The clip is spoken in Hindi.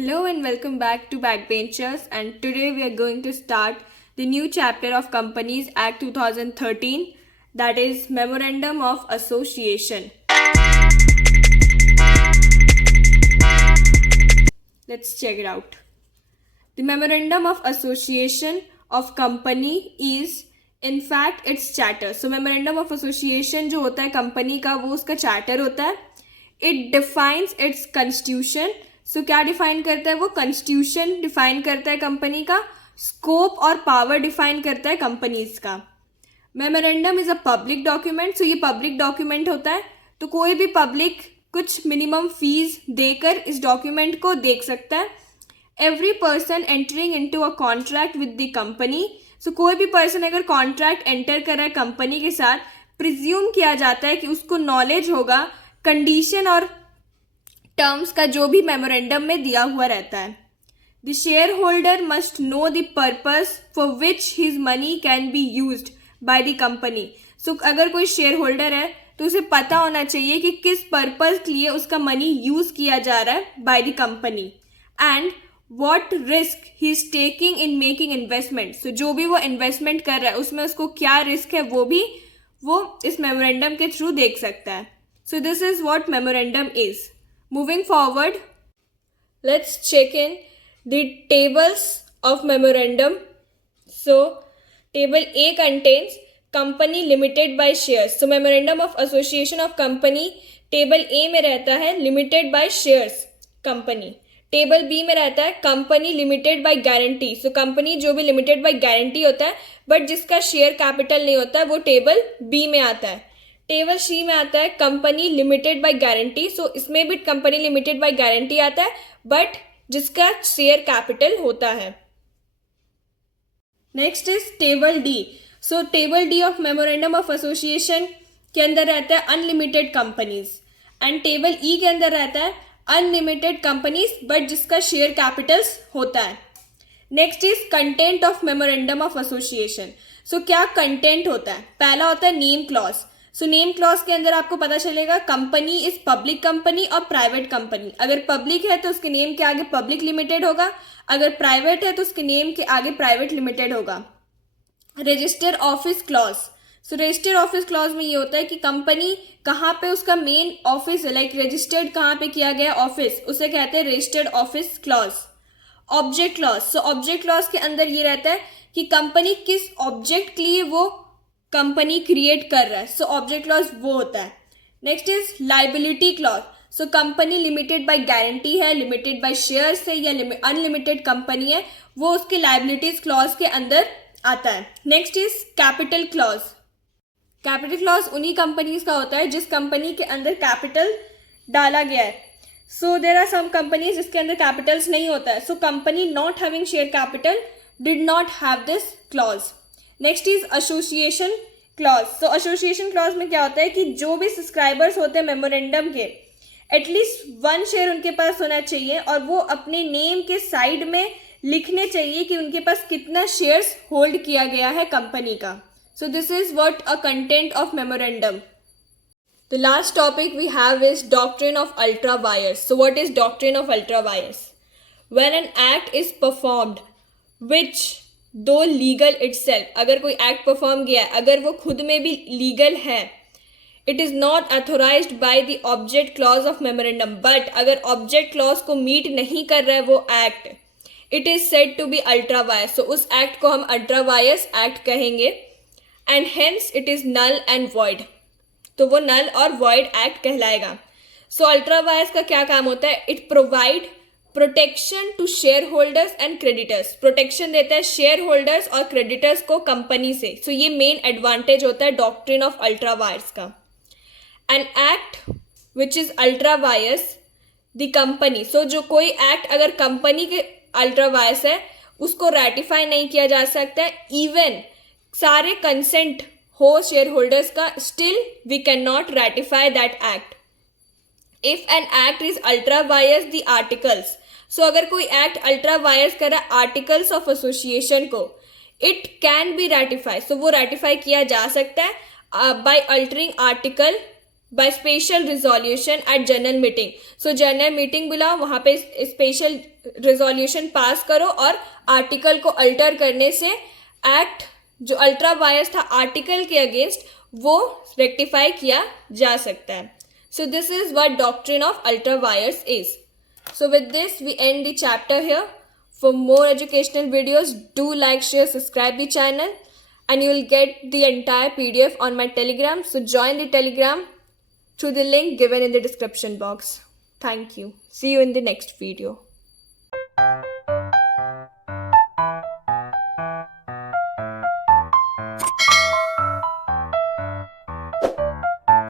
Hello and welcome back to Backbenchers, and today we are going to start the new chapter of Companies Act 2013, that is Memorandum of Association. Let's check it out. The Memorandum of Association of Company is in fact its charter. So Memorandum of Association जो होता है कंपनी का वो उसका चार्टर होता है. It defines its constitution. सो क्या डिफाइन करता है वो? कॉन्स्टिट्यूशन डिफाइन करता है कंपनी का, स्कोप और पावर डिफाइन करता है कंपनीज का. Memorandum is a public document. So ये पब्लिक डॉक्यूमेंट होता है, तो कोई भी पब्लिक कुछ मिनिमम फीस देकर इस डॉक्यूमेंट को देख सकता है. Every person entering into a contract with the company. So कोई भी पर्सन अगर कॉन्ट्रैक्ट एंटर कर रहा है कंपनी के साथ, प्रिज्यूम किया जाता है कि उसको नॉलेज होगा कंडीशन और टर्म्स का जो भी मेमोरेंडम में दिया हुआ रहता है. The share holder must know the purpose for which his money can be used by the company. So अगर कोई शेयर होल्डर है तो उसे पता होना चाहिए कि किस पर्पस के लिए उसका मनी यूज किया जा रहा है by the company, and what risk he is taking in making investment. So जो भी वो इन्वेस्टमेंट कर रहा है उसमें उसको क्या रिस्क है वो इस मेमोरेंडम के थ्रू देख सकता है. सो this is what memorandum is. Moving forward, let's check in the tables of memorandum. So, table A contains company limited by shares. So, memorandum of association of company table A में रहता है limited by shares company. Table B में रहता है company limited by guarantee. So company जो भी लिमिटेड बाय गारंटी होता है बट जिसका शेयर कैपिटल नहीं होता है वो टेबल बी में आता है. टेबल सी में आता है कंपनी लिमिटेड बाय गारंटी. सो इसमें भी कंपनी लिमिटेड बाय गारंटी आता है बट जिसका शेयर कैपिटल होता है. Next is table D. So table D of memorandum of association के अंदर रहता है unlimited companies, and table E के अंदर रहता है अनलिमिटेड कंपनीज बट जिसका शेयर कैपिटल्स होता है. Next is content of memorandum of association. So क्या कंटेंट होता है? पहला होता है name clause. So name clause के अंदर आपको पता चलेगा कंपनी इज पब्लिक कंपनी और प्राइवेट कंपनी. अगर पब्लिक है तो उसके नेम के आगे पब्लिक लिमिटेड होगा, अगर प्राइवेट है तो उसके नेम के आगे प्राइवेट लिमिटेड होगा. Register office clause. So register office clause में ये होता है कि कंपनी कहाँ पे उसका मेन ऑफिस है, लाइक रजिस्टर्ड कहाँ पे किया गया ऑफिस, उसे कहते हैं registered office clause. Object clause. So object clause के अंदर ये रहता है कि कंपनी किस ऑब्जेक्ट के लिए वो कंपनी क्रिएट कर रहा है. सो ऑब्जेक्ट क्लॉज वो होता है. Next is liability clause. So company limited by guarantee है, लिमिटेड बाय शेयर्स है या अनलिमिटेड कंपनी है, वो उसके लाइबिलिटीज क्लॉज के अंदर आता है. Next is capital clause. Capital clause उन्हीं कंपनीज का होता है जिस कंपनी के अंदर कैपिटल डाला गया है. So there are some companies जिसके अंदर कैपिटल्स नहीं होता है. So company not having share capital did not have this clause. Next is association clause. So association clause में क्या होता है कि जो भी सब्सक्राइबर्स होते हैं मेमोरेंडम के, एटलीस्ट 1 शेयर उनके पास होना चाहिए और वो अपने नेम के साइड में लिखने चाहिए कि उनके पास कितना शेयर्स होल्ड किया गया है कंपनी का. So this is what a content of memorandum. The last topic we have is doctrine of ultra vires. So what is doctrine of ultra vires? When an act is performed which though legal itself, अगर कोई एक्ट परफॉर्म किया है अगर वो खुद में भी लीगल है, it is not authorised by the object clause of memorandum. But अगर ऑब्जेक्ट क्लॉज को मीट नहीं कर रहा है वो act, it is said to be ultra vires. So उस एक्ट को हम अल्ट्रा वायर्स एक्ट कहेंगे, and hence it is null and void. तो वो नल और वॉइड एक्ट कहलाएगा. सो अल्ट्रा वायर्स का क्या काम होता है? It provide protection to share holders and creditors. Protection देता है शेयर होल्डर्स और क्रेडिटर्स को कंपनी से. सो ये मेन एडवांटेज होता है डॉक्ट्रिन ऑफ अल्ट्रा वायर्स का. An act which is ultra vires the company. So जो कोई एक्ट अगर कंपनी के अल्ट्रा वायर्स है उसको रेटिफाई नहीं किया जा सकता है, इवन सारे कंसेंट हो शेयर होल्डर्स का, still we can not ratify that act. If an act is ultra vires the articles. So अगर कोई एक्ट अल्ट्रा वायर्स कर रहा है आर्टिकल्स ऑफ एसोसिएशन को, it can be ratify. So वो रेटिफाई किया जा सकता है by altering article by special resolution at general meeting. So general meeting बुलाओ, वहाँ पे स्पेशल रिजोल्यूशन पास करो और आर्टिकल को अल्टर करने से एक्ट जो अल्ट्रा वायर्स था आर्टिकल के अगेंस्ट वो रेक्टिफाई किया जा सकता है. सो this is what doctrine of ultra wires is. So with this we end the chapter here. For more educational videos, do like, share, subscribe the channel, and you will get the entire PDF on my Telegram. So join the Telegram through the link given in the description box. Thank you. See you in the next video.